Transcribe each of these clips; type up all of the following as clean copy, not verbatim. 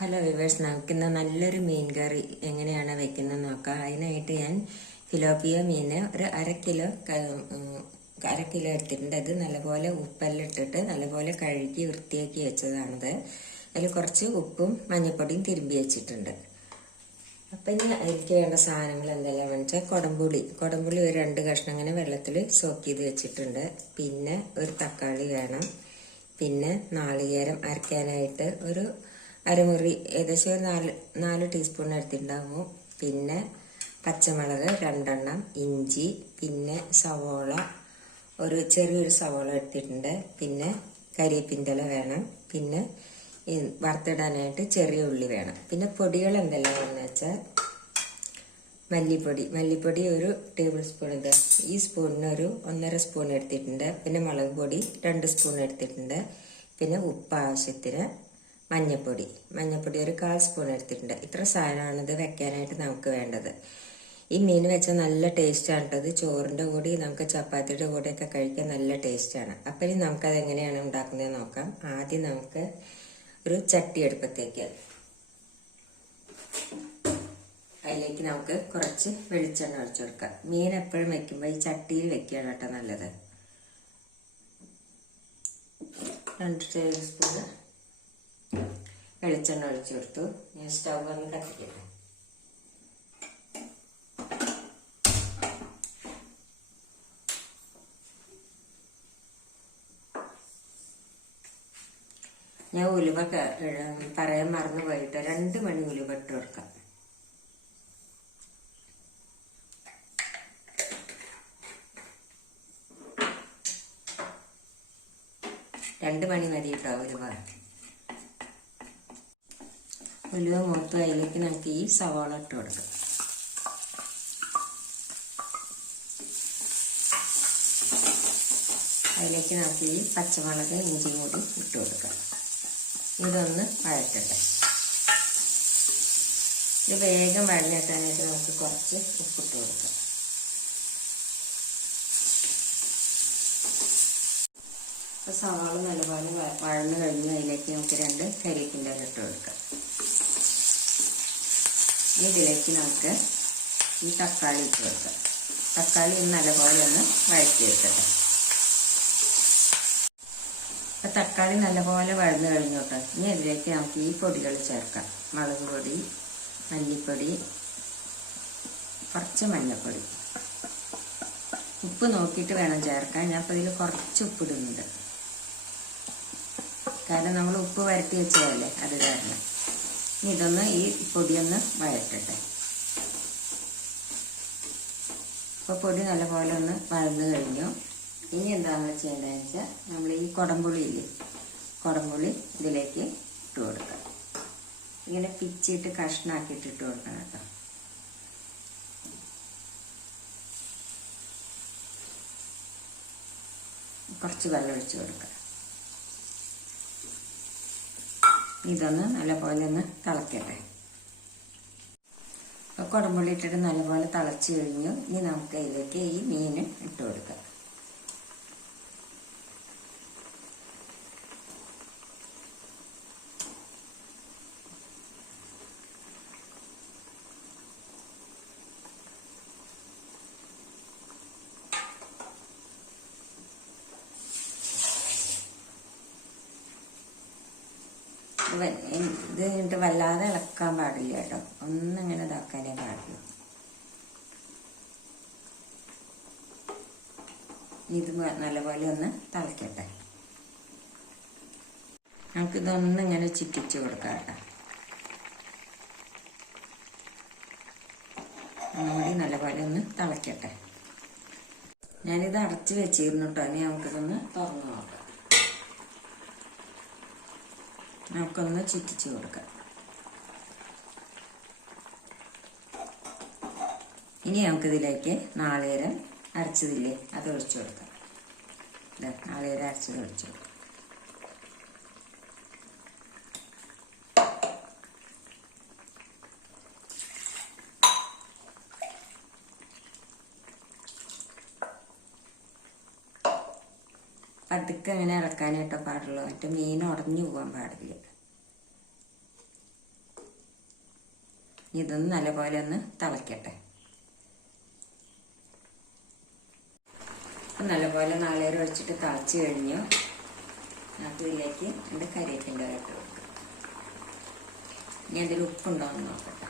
Hello viewers, നമുക്കിന്ന് നല്ലൊരു മീൻ കറി എങ്ങനെയാണ് വെക്കുന്നത് നോക്കാം. അതിനായിട്ട് ഞാൻ ഫിലോപ്പിയ മീന് ഒരു അര കിലോ എടുത്തിട്ടുണ്ട്. അത് നല്ലപോലെ ഉപ്പെല്ലാം ഇട്ടിട്ട് നല്ലപോലെ കഴുകി വൃത്തിയാക്കി വെച്ചതാണത്. അതിൽ കുറച്ച് ഉപ്പും മഞ്ഞൾപ്പൊടിയും തിരുമ്പി വെച്ചിട്ടുണ്ട്. അപ്പം ഇനി അതിലേക്ക് വേണ്ട സാധനങ്ങൾ എന്തെല്ലാം വെച്ചാൽ കൊടംപുളി ഒരു 2 കഷ്ണം അങ്ങനെ വെള്ളത്തിൽ സോക്ക് ചെയ്ത് വെച്ചിട്ടുണ്ട്. പിന്നെ ഒരു തക്കാളി വേണം. പിന്നെ നാളികേരം അരയ്ക്കാനായിട്ട് ഒരു അരമുറി, ഏകദേശം ഒരു 4 ടീസ്പൂൺ എടുത്തിട്ടുണ്ടാകും. പിന്നെ പച്ചമുളക് 2 എണ്ണം, ഇഞ്ചി, പിന്നെ സവോള ചെറിയൊരു സവോള എടുത്തിട്ടുണ്ട്. പിന്നെ കരിവേപ്പിൻ്റെ ഇല വേണം. പിന്നെ വറുത്തിടാനായിട്ട് ചെറിയ ഉള്ളി വേണം. പിന്നെ പൊടികൾ എന്തെല്ലാമെന്ന് വെച്ചാൽ മല്ലിപ്പൊടി ഒരു ടേബിൾ സ്പൂൺ, ഈ സ്പൂണിന് ഒരു 1.5 സ്പൂൺ എടുത്തിട്ടുണ്ട്. പിന്നെ മുളക് പൊടി 2 സ്പൂൺ എടുത്തിട്ടുണ്ട്. പിന്നെ ഉപ്പ് ആവശ്യത്തിന്, മഞ്ഞപ്പൊടി ഒരു 1/4 സ്പൂൺ എടുത്തിട്ടുണ്ട്. ഇത്ര സാധനമാണ് ഇത് വെക്കാനായിട്ട് നമുക്ക് വേണ്ടത്. ഈ മീൻ വെച്ചാൽ നല്ല ടേസ്റ്റാണ് കേട്ടത്. ചോറിൻ്റെ കൂടി നമുക്ക് ചപ്പാത്തിയുടെ കൂടെയൊക്കെ കഴിക്കാൻ നല്ല ടേസ്റ്റാണ്. അപ്പം ഇനി നമുക്കത് എങ്ങനെയാണ് ഉണ്ടാക്കുന്നത് നോക്കാം. ആദ്യം നമുക്ക് ഒരു ചട്ടി അടുപ്പത്തേക്ക്, അതിലേക്ക് നമുക്ക് കുറച്ച് വെളിച്ചെണ്ണ ഒഴിച്ചു കൊടുക്കാം. മീൻ എപ്പോഴും വെക്കുമ്പോൾ ഈ ചട്ടിയിൽ വെക്കുകയാണ് കേട്ടോ നല്ലത്. 2 ടേബിൾ സ്പൂൺ വെളിച്ചെണ്ണ ഒഴിച്ചു കൊടുത്തു. ഞാൻ സ്റ്റൗ ഒന്ന് കത്തിക്കട്ടെ. ഞാൻ ഉലുവ പറയാൻ മറന്നു പോയിട്ട് 2 മണി ഉലുവ ഇട്ട് കൊടുക്കാം. രണ്ട് മണി മതി കേട്ടോ ഉലുവ മൂത്ത്. അതിലേക്ക് നമുക്ക് ഈ സവാള ഇട്ട് കൊടുക്കാം. അതിലേക്ക് നമുക്ക് ഈ പച്ചമുളക് ഇഞ്ചി കൂടി ഇട്ട് കൊടുക്കാം. ഇതൊന്ന് വഴറ്റട്ടെ. ഇത് വേഗം വഴഞ്ഞെത്താനായിട്ട് നമുക്ക് കുറച്ച് ഉപ്പിട്ട് കൊടുക്കാം. അപ്പോൾ സവാള നല്ലപോലെ വഴന്ന് കഴിഞ്ഞ് അതിലേക്ക് നമുക്ക് 2 കരിവേപ്പിൻ്റെ ഇല ഇട്ട് കൊടുക്കാം. ഇതിലേക്ക് നമുക്ക് ഈ തക്കാളി ഇട്ട് കൊടുക്കാം. തക്കാളി നല്ലപോലെ ഒന്ന് വഴറ്റി വെക്കട്ടെ. അപ്പം തക്കാളി നല്ലപോലെ വഴന്ന് കഴിഞ്ഞോട്ടെ. ഇനി ഇതിലേക്ക് നമുക്ക് ഈ പൊടികൾ ചേർക്കാം. മുളക് പൊടി, മല്ലിപ്പൊടി, കുറച്ച് മഞ്ഞൾപ്പൊടി. ഉപ്പ് നോക്കിയിട്ട് വേണം ചേർക്കാൻ. ഞാൻ അപ്പോൾ ഇതിൽ കുറച്ച് ഉപ്പിടുന്നുണ്ട്, കാരണം നമ്മൾ ഉപ്പ് വരട്ടി വെച്ചതല്ലേ, അത് കാരണം. ഇനി ഇതൊന്ന് ഈ പൊടിയൊന്ന് വഴറ്റട്ടെ. അപ്പോൾ പൊടി നല്ലപോലെ ഒന്ന് വഴന്ന് കഴിഞ്ഞു. ഇനി എന്താണെന്ന് ചെയ്യേണ്ടതെന്ന് വെച്ചാൽ നമ്മൾ ഈ കൊടംപുളി ഇതിലേക്ക് ഇട്ട് കൊടുക്കാം. ഇങ്ങനെ പിച്ചിട്ട് കഷ്ണാക്കിയിട്ട് ഇട്ട് കൊടുക്കണം കേട്ടോ. കുറച്ച് വെള്ളം ഒഴിച്ച് കൊടുക്കാം. ഇതൊന്ന് നല്ലപോലെ ഒന്ന് തിളക്കട്ടെ. അപ്പോൾ കുടംപുളി ഇട്ടിട്ട് നല്ലപോലെ തിളച്ച് കഴിഞ്ഞു. ഇനി നമുക്ക് ഇതിലേക്ക് ഈ മീൻ ഇട്ട് കൊടുക്കാം. ഇത് കഴിഞ്ഞിട്ട് വല്ലാതെ ഇളക്കാൻ പാടില്ല കേട്ടോ, ഒന്നിങ്ങനെ ഇതാക്കാനേ പാടില്ല. ഇത് നല്ലപോലെ ഒന്ന് തിളക്കട്ടെ. നമുക്കിതൊന്നിങ്ങനെ ചിറ്റിച്ച് കൊടുക്കാം കേട്ടോ. ഒന്നുകൂടി നല്ലപോലെ ഒന്ന് തിളക്കട്ടെ. ഞാനിത് അടച്ച് വെച്ചിരുന്നു കേട്ടോ. ഇനി നമുക്കിതൊന്ന് തുറന്നു നോക്കാം. നമുക്കൊന്ന് ചുറ്റിച്ച് കൊടുക്കാം. ഇനി നമുക്കിതിലേക്ക് നാളികേരം അരച്ചതില്ലേ, അത് ഒഴിച്ചു കൊടുക്കാം. നാളികേരം അരച്ചത് ഒഴിച്ചു കൊടുക്കാം. പതുക്കെ അങ്ങനെ ഇളക്കാനായിട്ടോ പാടുള്ളൂ, മറ്റേ മീൻ ഉടഞ്ഞു പോകാൻ പാടില്ല. ഇതൊന്ന് നല്ലപോലെ ഒന്ന് തിളയ്ക്കട്ടെ. നല്ലപോലെ നാളികേരം ഒഴിച്ചിട്ട് തിളച്ച് കഴിഞ്ഞു. നമുക്ക് ഇതിലേക്ക് എൻ്റെ കരിവേപ്പിൻ്റെ ഇല ഇട്ട് കൊടുക്കാം. ഇനി അതിൽ ഉപ്പുണ്ടോ എന്ന് നോക്കട്ടെ.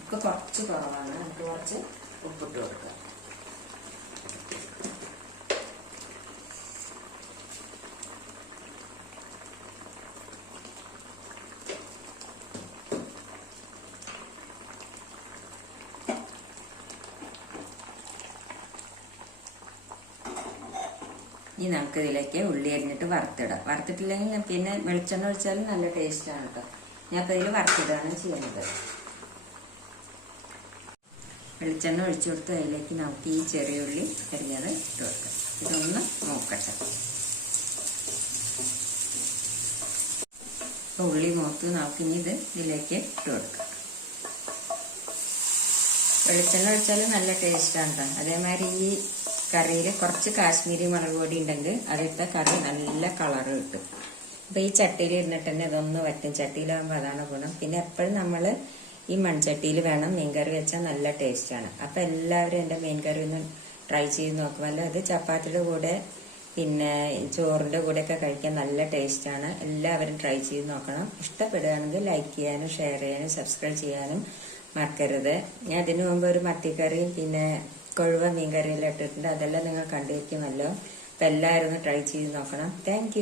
ഉപ്പ് കുറച്ച് കുറവാണ്, നമുക്ക് കുറച്ച് ഉപ്പിട്ട് കൊടുക്കുക. ഇനി നമുക്ക് ഇതിലേക്ക് ഉള്ളി അരിഞ്ഞിട്ട് വറുത്തിടാം. വറുത്തിട്ടില്ലെങ്കിൽ പിന്നെ വെളിച്ചെണ്ണ ഒഴിച്ചാലും നല്ല ടേസ്റ്റാണ് കേട്ടോ. ഞാൻ അപ്പോൾ ഇതിൽ വറുത്തിടാണ് ചെയ്യുന്നത്. വെളിച്ചെണ്ണ ഒഴിച്ചു കൊടുത്ത് അതിലേക്ക് നമുക്ക് ഈ ചെറിയ ഉള്ളി അരിഞ്ഞത് ഇട്ട് കൊടുക്കാം. ഇതൊന്ന് നോക്കട്ടെ. അപ്പോൾ ഉള്ളി നോക്ക് നമുക്കിനി ഇതിലേക്ക് ഇട്ട് കൊടുക്കാം. വെളിച്ചെണ്ണ ഒഴിച്ചാലും നല്ല ടേസ്റ്റാണ് കേട്ടോ. അതേമാതിരി ഈ കറിയിൽ കുറച്ച് കാശ്മീരി മുളക് പൊടി ഉണ്ടെങ്കിൽ അതിട്ട കറി നല്ല കളറ് കിട്ടും. അപ്പോൾ ഈ ചട്ടിയിൽ ഇരുന്നിട്ട് തന്നെ ഇതൊന്ന് വറ്റും. ചട്ടിയിലാകുമ്പോൾ അതാണ് ഗുണം. പിന്നെ എപ്പോഴും നമ്മൾ ഈ മൺചട്ടിയിൽ വേണം മീൻകറി വെച്ചാൽ നല്ല ടേസ്റ്റാണ്. അപ്പം എല്ലാവരും എൻ്റെ മീൻകറി ഒന്ന് ട്രൈ ചെയ്ത് നോക്കുമല്ലോ. അത് ചപ്പാത്തിയുടെ കൂടെ പിന്നെ ചോറിൻ്റെ കൂടെയൊക്കെ കഴിക്കാൻ നല്ല ടേസ്റ്റാണ്. എല്ലാവരും ട്രൈ ചെയ്ത് നോക്കണം. ഇഷ്ടപ്പെടുകയാണെങ്കിൽ ലൈക്ക് ചെയ്യാനും ഷെയർ ചെയ്യാനും സബ്സ്ക്രൈബ് ചെയ്യാനും മറക്കരുത്. ഞാൻ അതിനു മുമ്പ് ഒരു മത്തിക്കറിയും പിന്നെ കൊഴുവ മീൻകറിയെല്ലാം ഇട്ടിട്ടുണ്ട്. അതെല്ലാം നിങ്ങൾ കണ്ടിരിക്കുമല്ലോ. അപ്പം എല്ലാവരും ഒന്ന് ട്രൈ ചെയ്ത് നോക്കണം. താങ്ക്